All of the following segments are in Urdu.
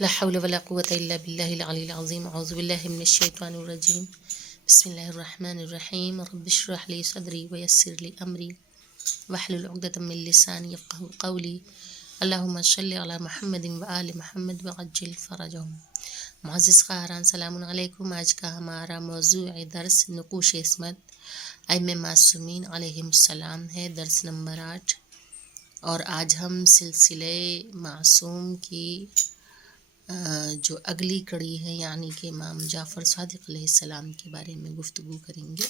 لا حول ولا قوة إلا بالله العلي العظيم. أعوذ بالله من الشيطان الرجيم. بسم الله الرحمن الرحيم. رب اشرح لي صدري ويسر لي أمري واحلل عقدة من لساني يفقهوا قولي. اللهم صل على محمد وآل محمد وعجل فرجهم. معزز قاران سلام علیکم. آج کا ہمارا موضوع درس نقوش عصمت ائمہ معصومین علیہم السلام ہے، درس نمبر 8، اور آج ہم سلسلے معصوم کی جو اگلی کڑی ہے یعنی کہ امام جعفر صادق علیہ السلام کے بارے میں گفتگو کریں گے۔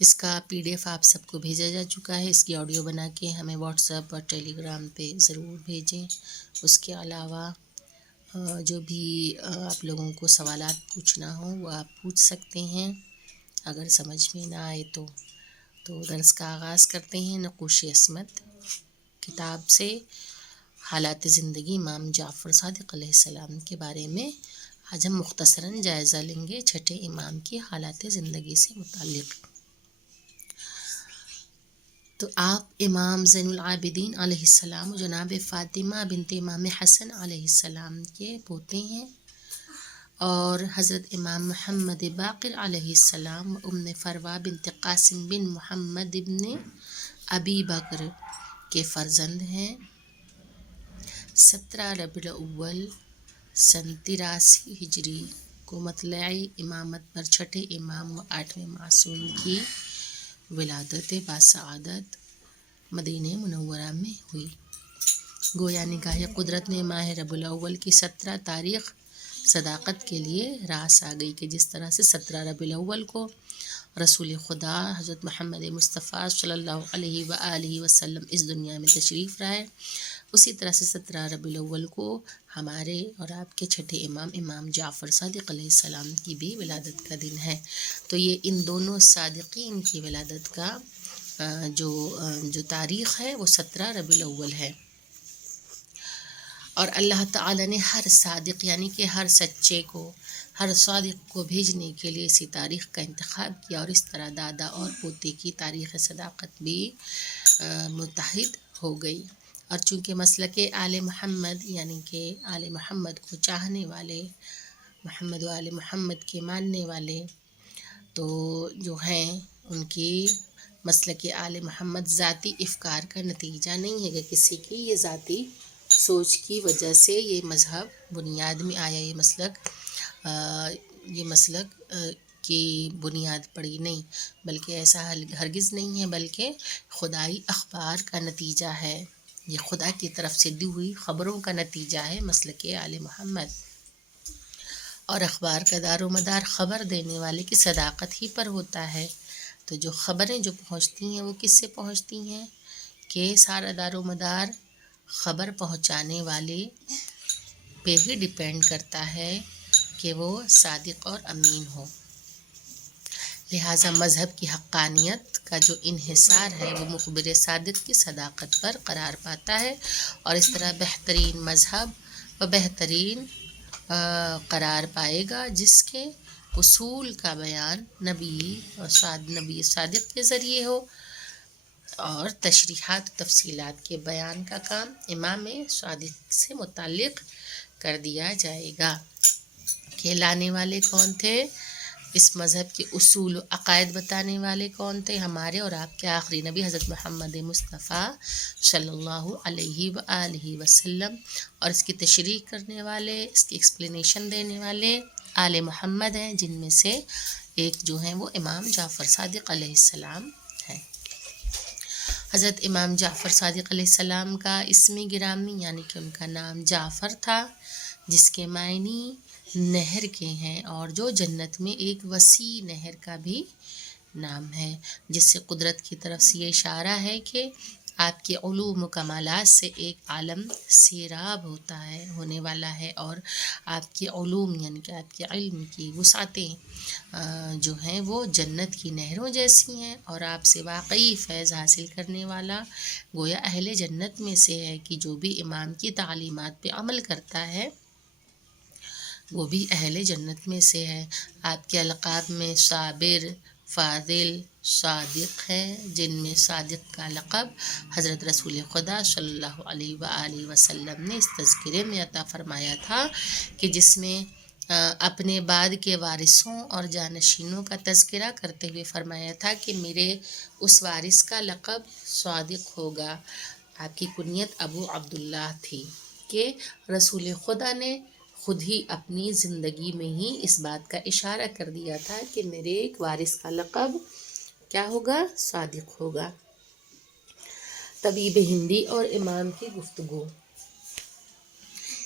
اس کا PDF آپ سب کو بھیجا جا چکا ہے۔ اس کی آڈیو بنا کے ہمیں واٹس ایپ اور ٹیلی گرام پہ ضرور بھیجیں۔ اس کے علاوہ جو بھی آپ لوگوں کو سوالات پوچھنا ہو وہ آپ پوچھ سکتے ہیں، اگر سمجھ میں نہ آئے تو درس کا آغاز کرتے ہیں نقوش عصمت کتاب سے۔ حالات زندگی امام جعفر صادق علیہ السلام کے بارے میں آج ہم مختصراً جائزہ لیں گے، چھٹے امام کی حالات زندگی سے متعلق۔ تو آپ امام زین العابدین علیہ السلام جناب فاطمہ بنت امام حسن علیہ السلام کے پوتے ہیں، اور حضرت امام محمد باقر علیہ السلام ام فروا بنت قاسم بن محمد بن ابی بکر کے فرزند ہیں۔ 17 ربیع الاول سن 83 ہجری کو مطلع امامت پر چھٹے امام و 8ویں معصوم کی ولادت باسعادت مدینہ منورہ میں ہوئی۔ گویا نگاہ قدرت میں ماہ ربیع الاول کی 17 تاریخ صداقت کے لیے راس آ گئی کہ جس طرح سے 17 ربیع الاول کو رسول خدا حضرت محمد مصطفیٰ صلی اللہ علیہ وآلہ وسلم اس دنیا میں تشریف لائے، اسی طرح سے 17 ربیع الاول کو ہمارے اور آپ کے چھٹے امام جعفر صادق علیہ السلام کی بھی ولادت کا دن ہے۔ تو یہ ان دونوں صادقین کی ولادت کا جو تاریخ ہے وہ 17 ربیع الاول ہے، اور اللہ تعالیٰ نے ہر صادق یعنی کہ ہر سچے کو، ہر صادق کو بھیجنے کے لیے اسی تاریخ کا انتخاب کیا، اور اس طرح دادا اور پوتے کی تاریخ صداقت بھی متحد ہو گئی۔ اور چونکہ مسلک آل محمد یعنی کہ آل محمد کو چاہنے والے، محمد و آل محمد کے ماننے والے تو جو ہیں، ان کی مسلک آل محمد ذاتی افکار کا نتیجہ نہیں ہے کہ کسی کی یہ ذاتی سوچ کی وجہ سے یہ مذہب بنیاد میں آیا، یہ مسلک کی بنیاد پڑی، نہیں، بلکہ ایسا ہرگز نہیں ہے، بلکہ خدائی اخبار کا نتیجہ ہے، یہ خدا کی طرف سے دی ہوئی خبروں کا نتیجہ ہے مسلک آل محمد۔ اور اخبار کا دار و مدار خبر دینے والے کی صداقت ہی پر ہوتا ہے۔ تو جو خبریں جو پہنچتی ہیں وہ کس سے پہنچتی ہیں کہ سارا دار و مدار خبر پہنچانے والے پہ ہی ڈیپینڈ کرتا ہے کہ وہ صادق اور امین ہو۔ لہٰذا مذہب کی حقانیت کا جو انحصار ہے وہ مخبر صادق کی صداقت پر قرار پاتا ہے، اور اس طرح بہترین مذہب و بہترین قرار پائے گا جس کے اصول کا بیان نبی صادق کے ذریعے ہو، اور تشریحات و تفصیلات کے بیان کا کام امام صادق سے متعلق کر دیا جائے گا۔ کہ لانے والے کون تھے، اس مذہب کے اصول و عقائد بتانے والے کون تھے، ہمارے اور آپ کے آخری نبی حضرت محمد مصطفیٰ صلی اللہ علیہ وآلہ وسلم، اور اس کی تشریح کرنے والے، اس کی ایکسپلینیشن دینے والے آل محمد ہیں، جن میں سے ایک جو ہیں وہ امام جعفر صادق علیہ السلام ہیں۔ حضرت امام جعفر صادق علیہ السلام کا اسم گرامی یعنی کہ ان کا نام جعفر تھا، جس کے معنی نہر کے ہیں، اور جو جنت میں ایک وسیع نہر کا بھی نام ہے، جس سے قدرت کی طرف سے یہ اشارہ ہے کہ آپ کے علوم و کمالات سے ایک عالم سیراب ہونے والا ہے، اور آپ کے علوم یعنی کہ آپ کے علم کی وسعتیں جو ہیں وہ جنت کی نہروں جیسی ہیں، اور آپ سے واقعی فیض حاصل کرنے والا گویا اہل جنت میں سے ہے کہ جو بھی امام کی تعلیمات پہ عمل کرتا ہے وہ بھی اہل جنت میں سے ہے۔ آپ کے القاب میں صابر، فاضل، صادق ہیں، جن میں صادق کا لقب حضرت رسول خدا صلی اللہ علیہ وآلہ وسلم نے اس تذکرے میں عطا فرمایا تھا کہ جس میں اپنے بعد کے وارثوں اور جانشینوں کا تذکرہ کرتے ہوئے فرمایا تھا کہ میرے اس وارث کا لقب صادق ہوگا۔ آپ کی کنیت ابو عبداللہ تھی کہ رسول خدا نے خود ہی اپنی زندگی میں ہی اس بات کا اشارہ کر دیا تھا کہ میرے ایک وارث کا لقب کیا ہوگا؟ صادق ہوگا۔ طبیب ہندی اور امام کی گفتگو۔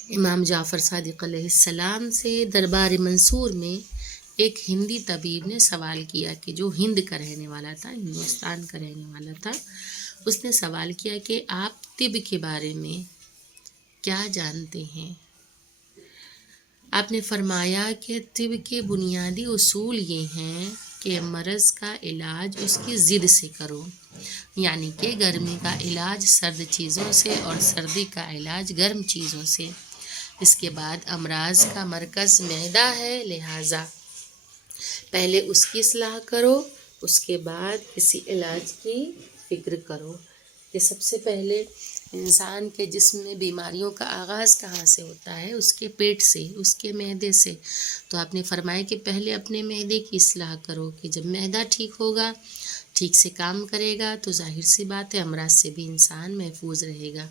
امام جعفر صادق علیہ السلام سے دربار منصور میں ایک ہندی طبیب نے سوال کیا کہ جو ہند کا رہنے والا تھا، ہندوستان کا رہنے والا تھا، اس نے سوال کیا کہ آپ طب کے بارے میں کیا جانتے ہیں؟ آپ نے فرمایا کہ طب کے بنیادی اصول یہ ہیں کہ مرض کا علاج اس کی ضد سے کرو، یعنی کہ گرمی کا علاج سرد چیزوں سے اور سردی کا علاج گرم چیزوں سے۔ اس کے بعد امراض کا مرکز معدہ ہے، لہٰذا پہلے اس کی اصلاح کرو، اس کے بعد کسی علاج کی فکر کرو۔ کہ سب سے پہلے انسان کے جسم میں بیماریوں کا آغاز کہاں سے ہوتا ہے؟ اس کے پیٹ سے، اس کے معدے سے۔ تو آپ نے فرمایا کہ پہلے اپنے معدے کی اصلاح کرو کہ جب معدہ ٹھیک ہوگا، ٹھیک سے کام کرے گا تو ظاہر سی بات ہے امراض سے بھی انسان محفوظ رہے گا۔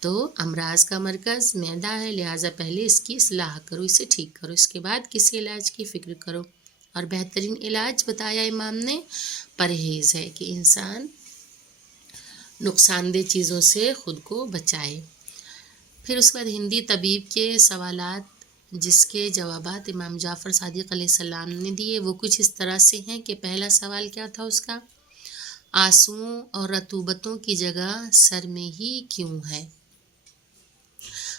تو امراض کا مرکز معدہ ہے، لہٰذا پہلے اس کی اصلاح کرو، اسے ٹھیک کرو، اس کے بعد کسی علاج کی فکر کرو۔ اور بہترین علاج بتایا امام نے پرہیز ہے کہ انسان نقصان دہ چیزوں سے خود کو بچائے۔ پھر اس کے بعد ہندی طبیب کے سوالات جس کے جوابات امام جعفر صادق علیہ السلام نے دیے وہ کچھ اس طرح سے ہیں کہ پہلا سوال کیا تھا اس کا؟ آنسوؤں اور رطوبتوں کی جگہ سر میں ہی کیوں ہے؟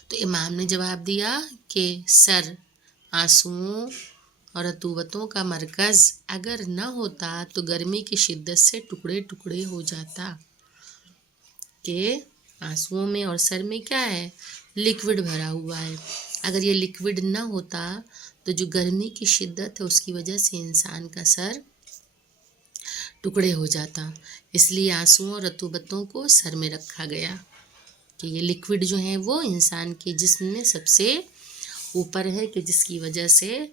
تو امام نے جواب دیا کہ سر آنسوؤں اور رطوبتوں کا مرکز اگر نہ ہوتا تو گرمی کی شدت سے ٹکڑے ٹکڑے ہو جاتا۔ کہ آنسوؤں میں اور سر میں کیا ہے؟ لکوڈ بھرا ہوا ہے۔ اگر یہ لکوڈ نہ ہوتا تو جو گرمی کی شدت ہے اس کی وجہ سے انسان کا سر ٹکڑے ہو جاتا۔ اس لیے آنسوؤں اور رطوبتوں کو سر میں رکھا گیا کہ یہ لکوڈ جو ہیں وہ انسان کے جسم میں سب سے اوپر ہے کہ جس کی وجہ سے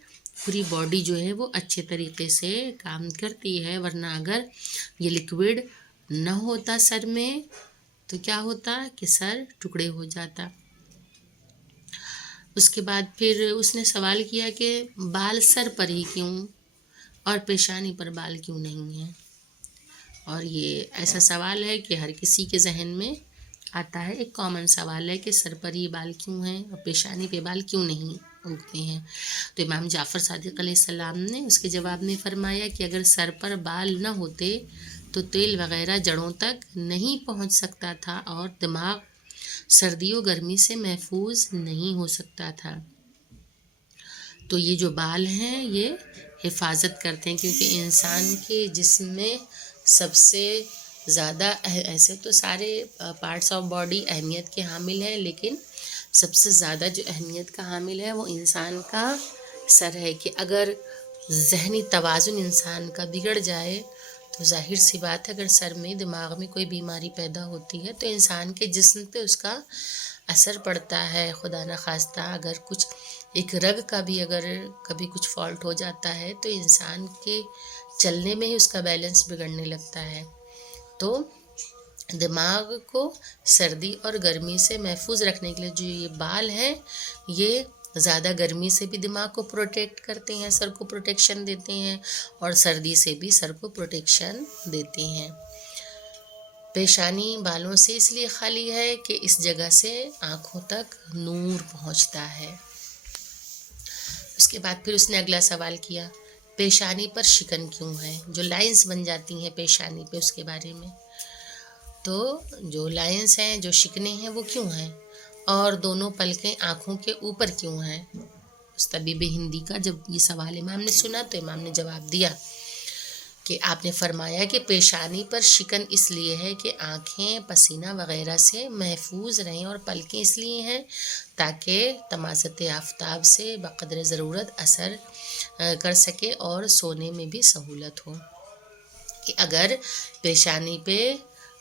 پوری باڈی جو ہے وہ اچھے طریقے سے کام کرتی ہے، ورنہ اگر یہ لکوڈ نہ ہوتا سر میں تو کیا ہوتا کہ سر ٹکڑے ہو جاتا۔ اس کے بعد پھر اس نے سوال کیا کہ بال سر پر ہی کیوں اور پیشانی پر بال کیوں نہیں ہیں؟ اور یہ ایسا سوال ہے کہ ہر کسی کے ذہن میں آتا ہے، ایک کامن سوال ہے کہ سر پر ہی بال کیوں ہیں اور پیشانی پہ بال کیوں نہیں اگتے ہیں؟ تو امام جعفر صادق علیہ السلام نے اس کے جواب میں فرمایا کہ اگر سر پر بال نہ ہوتے تو تیل وغیرہ جڑوں تک نہیں پہنچ سکتا تھا اور دماغ سردی و گرمی سے محفوظ نہیں ہو سکتا تھا۔ تو یہ جو بال ہیں یہ حفاظت کرتے ہیں، کیونکہ انسان کے جسم میں سب سے زیادہ ایسے تو سارے پارٹس آف باڈی اہمیت کے حامل ہیں، لیکن سب سے زیادہ جو اہمیت کا حامل ہے وہ انسان کا سر ہے کہ اگر ذہنی توازن انسان کا بگڑ جائے تو ظاہر سی بات ہے اگر سر میں دماغ میں کوئی بیماری پیدا ہوتی ہے تو انسان کے جسم پہ اس کا اثر پڑتا ہے۔ خدا نخواستہ اگر کچھ ایک رگ کا بھی اگر کبھی کچھ فالٹ ہو جاتا ہے تو انسان کے چلنے میں ہی اس کا بیلنس بگڑنے لگتا ہے۔ تو دماغ کو سردی اور گرمی سے محفوظ رکھنے کے لیے جو یہ بال ہیں یہ زیادہ گرمی سے بھی دماغ کو پروٹیکٹ کرتے ہیں، سر کو پروٹیکشن دیتے ہیں، اور سردی سے بھی سر کو پروٹیکشن دیتے ہیں۔ پیشانی بالوں سے اس لیے خالی ہے کہ اس جگہ سے آنکھوں تک نور پہنچتا ہے۔ اس کے بعد پھر اس نے اگلا سوال کیا، پیشانی پر شکن کیوں ہے؟ جو لائنز بن جاتی ہیں پیشانی پہ اس کے بارے میں۔ تو جو لائنز ہیں، جو شکنیں ہیں وہ کیوں ہیں؟ اور دونوں پلکیں آنکھوں کے اوپر کیوں ہیں؟ اس طبیب ہندی کا جب یہ سوال امام نے سنا تو امام نے جواب دیا کہ آپ نے فرمایا کہ پیشانی پر شکن اس لیے ہے کہ آنکھیں پسینہ وغیرہ سے محفوظ رہیں، اور پلکیں اس لیے ہیں تاکہ تمازت آفتاب سے بقدر ضرورت اثر کر سکے اور سونے میں بھی سہولت ہو۔ کہ اگر پیشانی پہ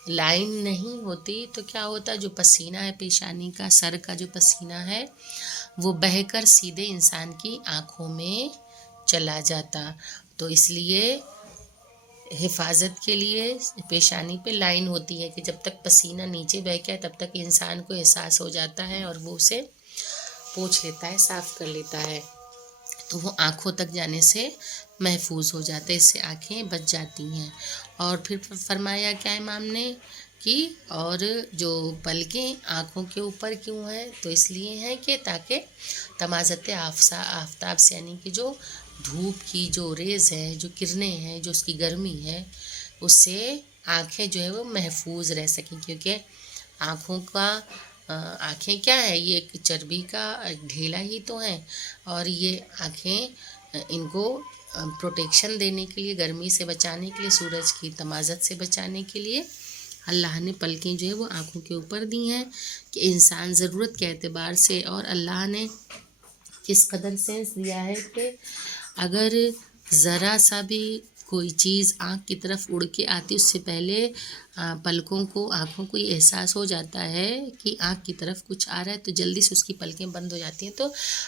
لائن نہیں ہوتی تو کیا ہوتا، جو پسینہ ہے پیشانی کا، سر کا جو پسینہ ہے وہ بہہ کر سیدھے انسان کی آنکھوں میں چلا جاتا. تو اس لیے حفاظت کے لیے پیشانی پہ لائن ہوتی ہے کہ جب تک پسینہ نیچے بہہ کے تب تک انسان کو احساس ہو جاتا ہے اور وہ اسے پوچھ لیتا ہے، صاف کر لیتا ہے، تو وہ آنکھوں تک جانے سے محفوظ ہو جاتا ہے، اس سے آنکھیں بچ جاتی ہیں. اور پھر فرمایا کیا امام نے کہ اور جو پلکیں آنکھوں کے اوپر کیوں ہیں، تو اس لیے ہیں کہ تاکہ تمازت آفتاب سے، یعنی کہ جو دھوپ کی جو ریز ہے، جو کرنیں ہیں، جو اس کی گرمی ہے، اس سے آنکھیں جو ہے وہ محفوظ رہ سکیں. کیونکہ آنکھوں کا آنکھیں کیا ہے، یہ ایک چربی کا ڈھیلا ہی تو ہیں، اور یہ آنکھیں ان کو پروٹیکشن دینے کے لیے، گرمی سے بچانے کے لیے، سورج کی تمازت سے بچانے کے لیے اللہ نے پلکیں جو ہے وہ آنکھوں کے اوپر دی ہیں کہ انسان ضرورت کے اعتبار سے. اور اللہ نے کس قدر سینس دیا ہے کہ اگر ذرا سا بھی کوئی چیز آنکھ کی طرف اڑ کے آتی، اس سے پہلے پلکوں کو، آنکھوں کو یہ احساس ہو جاتا ہے کہ آنکھ کی طرف کچھ آ رہا ہے، تو جلدی سے اس کی پلکیں بند ہو جاتی ہیں. تو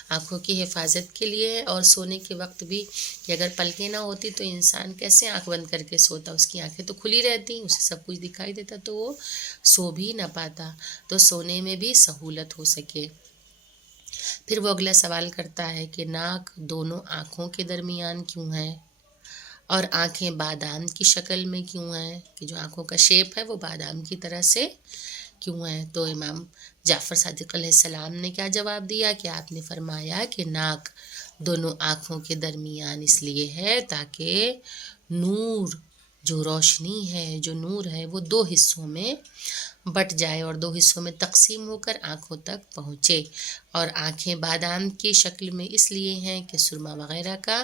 آنکھوں کی حفاظت کے لیے. اور سونے کے وقت بھی کہ اگر پلکیں نہ ہوتی تو انسان کیسے آنکھ بند کر کے سوتا، اس کی آنکھیں تو کھلی رہتی، اسے سب کچھ دکھائی دیتا، تو وہ سو بھی نہ پاتا. تو سونے میں بھی سہولت ہو سکے. پھر وہ اگلا سوال کرتا ہے کہ ناک دونوں آنکھوں کے درمیان کیوں ہے، اور آنکھیں بادام کی شکل میں کیوں ہیں، کہ جو آنکھوں کا شیپ ہے وہ بادام کی طرح سے کیوں ہے. تو امام جعفر صادق علیہ السلام نے کیا جواب دیا کہ آپ نے فرمایا کہ ناک دونوں آنکھوں کے درمیان اس لیے ہے تاکہ نور، جو روشنی ہے، جو نور ہے، وہ دو حصوں میں بٹ جائے اور دو حصوں میں تقسیم ہو کر آنکھوں تک پہنچے. اور آنکھیں بادام کی شکل میں اس لیے ہیں کہ سرما وغیرہ کا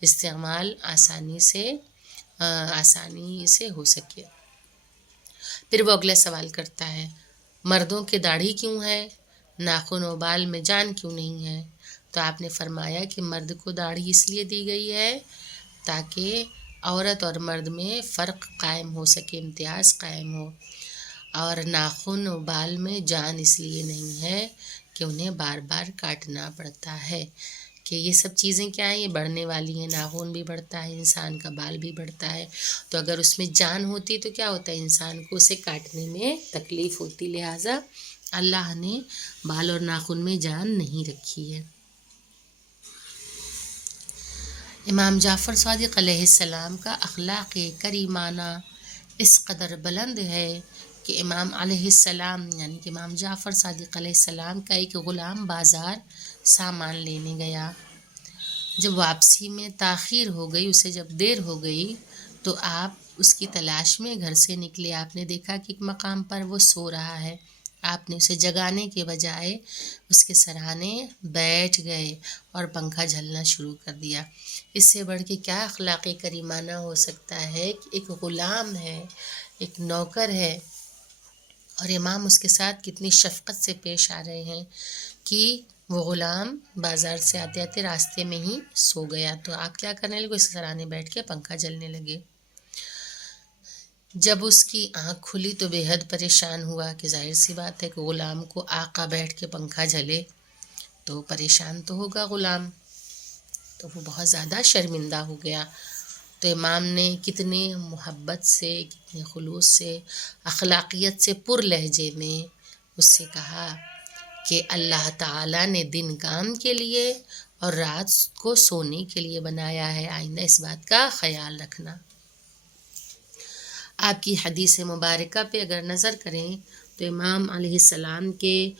استعمال آسانی سے ہو سکے. پھر وہ اگلا سوال کرتا ہے مردوں کے داڑھی کیوں ہے، ناخن و بال میں جان کیوں نہیں ہے. تو آپ نے فرمایا کہ مرد کو داڑھی اس لیے دی گئی ہے تاکہ عورت اور مرد میں فرق قائم ہو سکے، امتیاز قائم ہو. اور ناخن و بال میں جان اس لیے نہیں ہے کہ انہیں بار بار کاٹنا پڑتا ہے، کہ یہ سب چیزیں کیا ہیں، یہ بڑھنے والی ہیں. ناخن بھی بڑھتا ہے انسان کا، بال بھی بڑھتا ہے. تو اگر اس میں جان ہوتی تو کیا ہوتا ہے، انسان کو اسے کاٹنے میں تکلیف ہوتی. لہٰذا اللہ نے بال اور ناخن میں جان نہیں رکھی ہے. امام جعفر صادق علیہ السلام کا اخلاق کریمانہ اس قدر بلند ہے کہ امام علیہ السلام، یعنی کہ امام جعفر صادق علیہ السلام کا ایک غلام بازار سامان لینے گیا. جب واپسی میں تاخیر ہو گئی، اسے جب دیر ہو گئی تو آپ اس کی تلاش میں گھر سے نکلے. آپ نے دیکھا کہ ایک مقام پر وہ سو رہا ہے. آپ نے اسے جگانے کے بجائے اس کے سرہانے بیٹھ گئے اور پنکھا جھلنا شروع کر دیا. اس سے بڑھ کے کیا اخلاق کریمانہ ہو سکتا ہے کہ ایک غلام ہے، ایک نوکر ہے، اور امام اس کے ساتھ کتنی شفقت سے پیش آ رہے ہیں کہ وہ غلام بازار سے آتے آتے راستے میں ہی سو گیا. تو آپ کیا کرنے لگے، اس کے سرانے بیٹھ کے پنکھا جلنے لگے. جب اس کی آنکھ کھلی تو بے حد پریشان ہوا کہ ظاہر سی بات ہے کہ غلام کو آقا بیٹھ کے پنکھا جلے تو پریشان تو ہوگا غلام. تو وہ بہت زیادہ شرمندہ ہو گیا. تو امام نے کتنے محبت سے، کتنے خلوص سے، اخلاقیت سے پر لہجے میں اس سے کہا کہ اللہ تعالیٰ نے دن کام کے لیے اور رات کو سونے کے لیے بنایا ہے، آئندہ اس بات کا خیال رکھنا. آپ کی حدیث مبارکہ پہ اگر نظر کریں تو امام علیہ السلام کے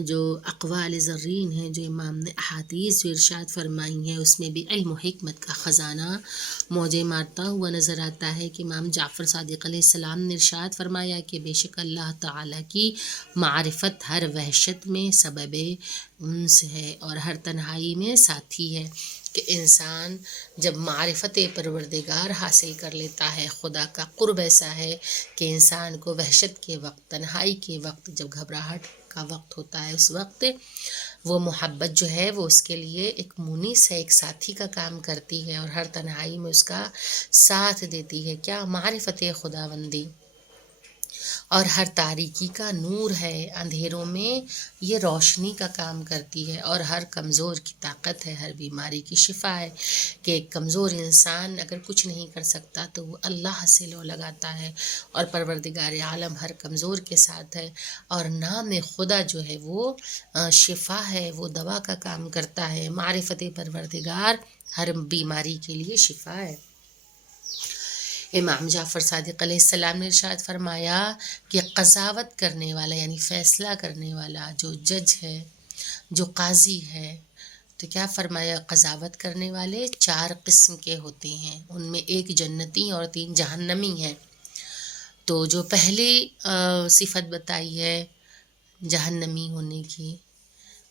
جو اقوال زرین ہیں، جو امام نے احادیث جو ارشاد فرمائی ہیں، اس میں بھی علم و حکمت کا خزانہ موجے مارتا ہوا نظر آتا ہے کہ امام جعفر صادق علیہ السلام نے ارشاد فرمایا کہ بے شک اللہ تعالیٰ کی معرفت ہر وحشت میں سبب انس ہے اور ہر تنہائی میں ساتھی ہے. کہ انسان جب معرفت پروردگار حاصل کر لیتا ہے، خدا کا قرب ایسا ہے کہ انسان کو وحشت کے وقت، تنہائی کے وقت، جب گھبراہٹ کا وقت ہوتا ہے، اس وقت وہ محبت جو ہے وہ اس کے لیے ایک مونس ہے، ایک ساتھی کا کام کرتی ہے اور ہر تنہائی میں اس کا ساتھ دیتی ہے. کیا معرفت خداوندی، اور ہر تاریکی کا نور ہے، اندھیروں میں یہ روشنی کا کام کرتی ہے، اور ہر کمزور کی طاقت ہے، ہر بیماری کی شفا ہے. کہ ایک کمزور انسان اگر کچھ نہیں کر سکتا تو وہ اللہ سے لو لگاتا ہے، اور پروردگار عالم ہر کمزور کے ساتھ ہے. اور نام خدا جو ہے وہ شفا ہے، وہ دوا کا کام کرتا ہے. معرفت پروردگار ہر بیماری کے لیے شفا ہے. امام جعفر صادق علیہ السلام نے ارشاد فرمایا کہ قضاوت کرنے والا یعنی فیصلہ کرنے والا جو جج ہے، جو قاضی ہے، تو کیا فرمایا، قضاوت کرنے والے 4 قسم کے ہوتے ہیں، ان میں 1 جنتی اور 3 جہنمی ہیں. تو جو پہلی صفت بتائی ہے جہنمی ہونے کی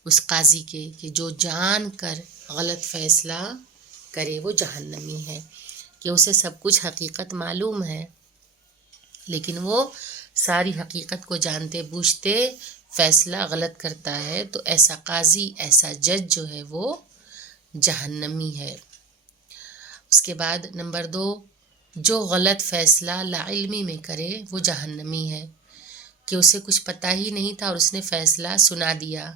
اس قاضی کے، کہ جو جان کر غلط فیصلہ کرے وہ جہنمی ہے، کہ اسے سب کچھ حقیقت معلوم ہے لیکن وہ ساری حقیقت کو جانتے بوجھتے فیصلہ غلط کرتا ہے، تو ایسا قاضی، ایسا جج جو ہے وہ جہنمی ہے. اس کے بعد نمبر 2، جو غلط فیصلہ لا علمی میں کرے وہ جہنمی ہے، کہ اسے کچھ پتہ ہی نہیں تھا اور اس نے فیصلہ سنا دیا،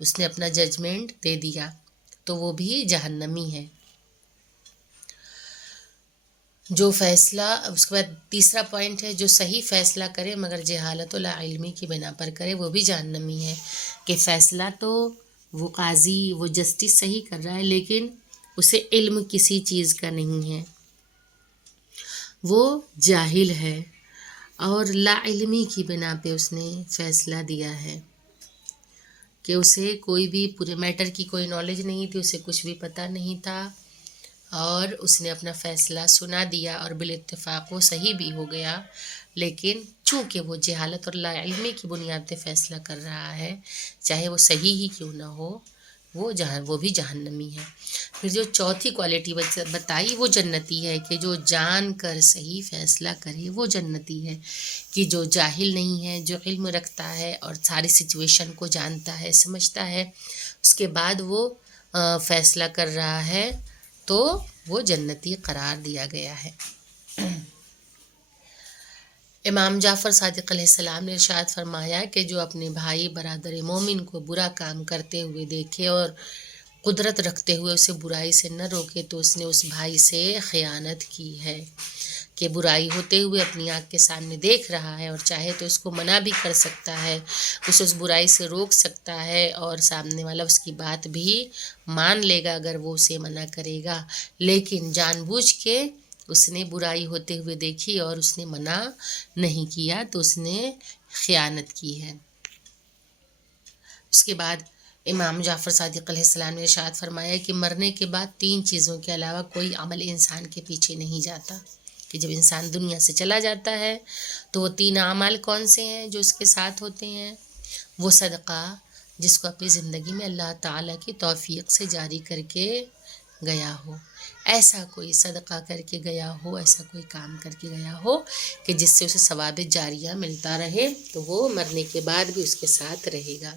اس نے اپنا ججمنٹ دے دیا، تو وہ بھی جہنمی ہے. جو فیصلہ، اس کے بعد تیسرا پوائنٹ ہے، جو صحیح فیصلہ کرے مگر جہالت و لا علمی کی بنا پر کرے وہ بھی جہنمی ہے. کہ فیصلہ تو وہ قاضی، وہ جسٹس صحیح کر رہا ہے لیکن اسے علم کسی چیز کا نہیں ہے، وہ جاہل ہے اور لا علمی کی بنا پہ اس نے فیصلہ دیا ہے، کہ اسے کوئی بھی پورے میٹر کی کوئی نالج نہیں تھی، اسے کچھ بھی پتہ نہیں تھا اور اس نے اپنا فیصلہ سنا دیا اور بالاتفاق وہ صحیح بھی ہو گیا. لیکن چونکہ وہ جہالت اور لا علمی کی بنیاد پہ فیصلہ کر رہا ہے، چاہے وہ صحیح ہی کیوں نہ ہو، وہ بھی جہنمی ہے. پھر جو چوتھی کوالٹی بتائی وہ جنتی ہے، کہ جو جان کر صحیح فیصلہ کرے وہ جنتی ہے. کہ جو جاہل نہیں ہے، جو علم رکھتا ہے اور ساری سچویشن کو جانتا ہے، سمجھتا ہے، اس کے بعد وہ فیصلہ کر رہا ہے تو وہ جنتی قرار دیا گیا ہے. امام جعفر صادق علیہ السلام نے ارشاد فرمایا کہ جو اپنے بھائی برادر مومن کو برا کام کرتے ہوئے دیکھے اور قدرت رکھتے ہوئے اسے برائی سے نہ روکے تو اس نے اس بھائی سے خیانت کی ہے. کہ برائی ہوتے ہوئے اپنی آنکھ کے سامنے دیکھ رہا ہے اور چاہے تو اس کو منع بھی کر سکتا ہے، اسے اس برائی سے روک سکتا ہے اور سامنے والا اس کی بات بھی مان لے گا اگر وہ اسے منع کرے گا، لیکن جان بوجھ کے اس نے برائی ہوتے ہوئے دیکھی اور اس نے منع نہیں کیا تو اس نے خیانت کی ہے. اس کے بعد امام جعفر صادق علیہ السلام نے ارشاد فرمایا کہ مرنے کے بعد 3 چیزوں کے علاوہ کوئی عمل انسان کے پیچھے نہیں جاتا. کہ جب انسان دنیا سے چلا جاتا ہے تو وہ 3 اعمال کون سے ہیں جو اس کے ساتھ ہوتے ہیں؟ وہ صدقہ جس کو اپنی زندگی میں اللہ تعالیٰ کی توفیق سے جاری کر کے گیا ہو، ایسا کوئی صدقہ کر کے گیا ہو، ایسا کوئی کام کر کے گیا ہو کہ جس سے اسے ثواب جاریہ ملتا رہے، تو وہ مرنے کے بعد بھی اس کے ساتھ رہے گا،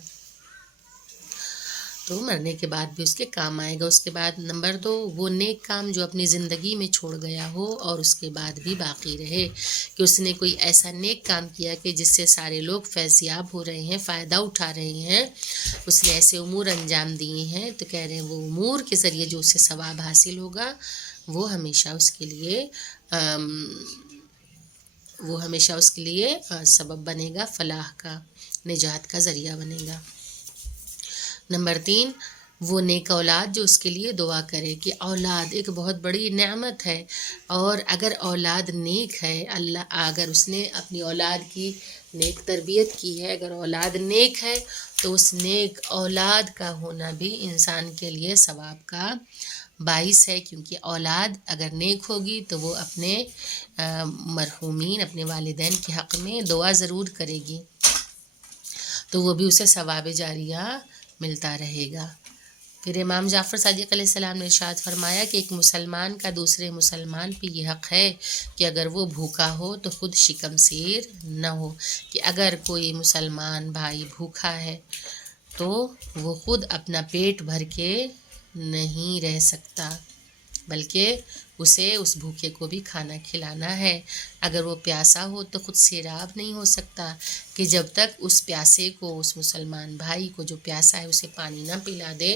تو مرنے کے بعد بھی اس کے کام آئے گا. اس کے بعد نمبر 2، وہ نیک کام جو اپنی زندگی میں چھوڑ گیا ہو اور اس کے بعد بھی باقی رہے، کہ اس نے کوئی ایسا نیک کام کیا کہ جس سے سارے لوگ فیض یاب ہو رہے ہیں، فائدہ اٹھا رہے ہیں، اس نے ایسے امور انجام دیے ہیں، تو کہہ رہے ہیں وہ امور کے ذریعے جو اسے ثواب حاصل ہوگا وہ ہمیشہ اس کے لیے سبب بنے گا، فلاح کا، نجات کا ذریعہ بنے گا. نمبر 3، وہ نیک اولاد جو اس کے لیے دعا کرے. کہ اولاد ایک بہت بڑی نعمت ہے، اور اگر اولاد نیک ہے، اللہ اگر اس نے اپنی اولاد کی نیک تربیت کی ہے، اگر اولاد نیک ہے تو اس نیک اولاد کا ہونا بھی انسان کے لیے ثواب کا باعث ہے. کیونکہ اولاد اگر نیک ہوگی تو وہ اپنے مرحومین، اپنے والدین کے حق میں دعا ضرور کرے گی، تو وہ بھی اسے ثواب جاریہ ملتا رہے گا. پھر امام جعفر صادق علیہ السلام نے ارشاد فرمایا کہ ایک مسلمان کا دوسرے مسلمان پہ یہ حق ہے کہ اگر وہ بھوکا ہو تو خود شکم سیر نہ ہو، کہ اگر کوئی مسلمان بھائی بھوکا ہے تو وہ خود اپنا پیٹ بھر کے نہیں رہ سکتا، بلکہ اسے اس بھوکے کو بھی کھانا کھلانا ہے۔ اگر وہ پیاسا ہو تو خود سیراب نہیں ہو سکتا، کہ جب تک اس پیاسے کو، اس مسلمان بھائی کو جو پیاسا ہے اسے پانی نہ پلا دے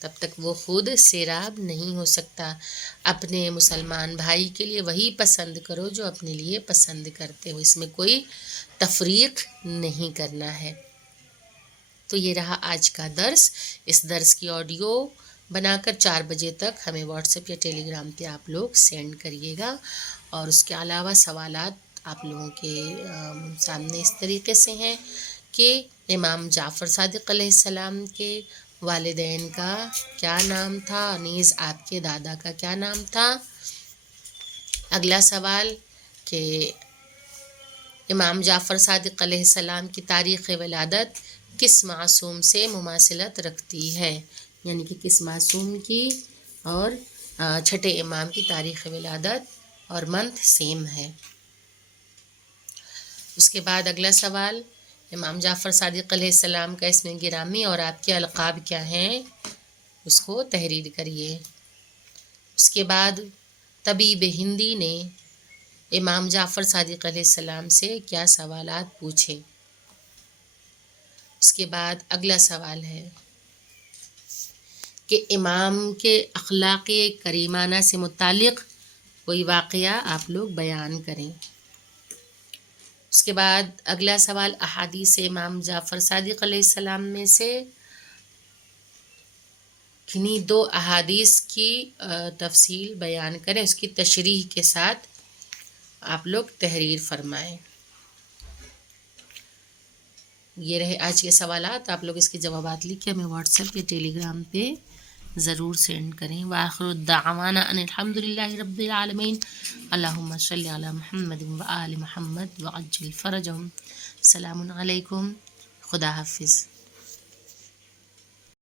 تب تک وہ خود سیراب نہیں ہو سکتا۔ اپنے مسلمان بھائی کے لیے وہی پسند کرو جو اپنے لیے پسند کرتے ہو، اس میں کوئی تفریق نہیں کرنا ہے۔ تو یہ رہا آج کا درس۔ اس درس کی آڈیو بنا کر 4 بجے تک ہمیں واٹس ایپ یا ٹیلی گرام پہ آپ لوگ سینڈ کریے گا، اور اس کے علاوہ سوالات آپ لوگوں کے سامنے اس طریقے سے ہیں کہ امام جعفر صادق علیہ السلام کے والدین کا کیا نام تھا، نیز آپ کے دادا کا کیا نام تھا۔ اگلا سوال کہ امام جعفر صادق علیہ السلام کی تاریخ ولادت کس معصوم سے مماثلت رکھتی ہے، یعنی کہ کس معصوم کی اور چھٹے امام کی تاریخ ولادت اور منتھ سیم ہے۔ اس کے بعد اگلا سوال، امام جعفر صادق علیہ السلام کا اسم گرامی اور آپ کے القاب کیا ہیں، اس کو تحریر کریے۔ اس کے بعد طبیب ہندی نے امام جعفر صادق علیہ السلام سے کیا سوالات پوچھے۔ اس کے بعد اگلا سوال ہے کہ امام کے اخلاق کریمانہ سے متعلق کوئی واقعہ آپ لوگ بیان کریں۔ اس کے بعد اگلا سوال، احادیث امام جعفر صادق علیہ السلام میں سے کنہیں 2 احادیث کی تفصیل بیان کریں، اس کی تشریح کے ساتھ آپ لوگ تحریر فرمائیں۔ یہ رہے آج کے سوالات، آپ لوگ اس کے جوابات لکھ کے ہمیں واٹس ایپ یا ٹیلی گرام پہ ضرور سینڈ کریں۔ وآخر الدعوانا ان الحمدللہ رب العالمین، اللہم صلی علی محمد وآل محمد وعجل فرجہم۔ السلام علیکم، خدا حافظ۔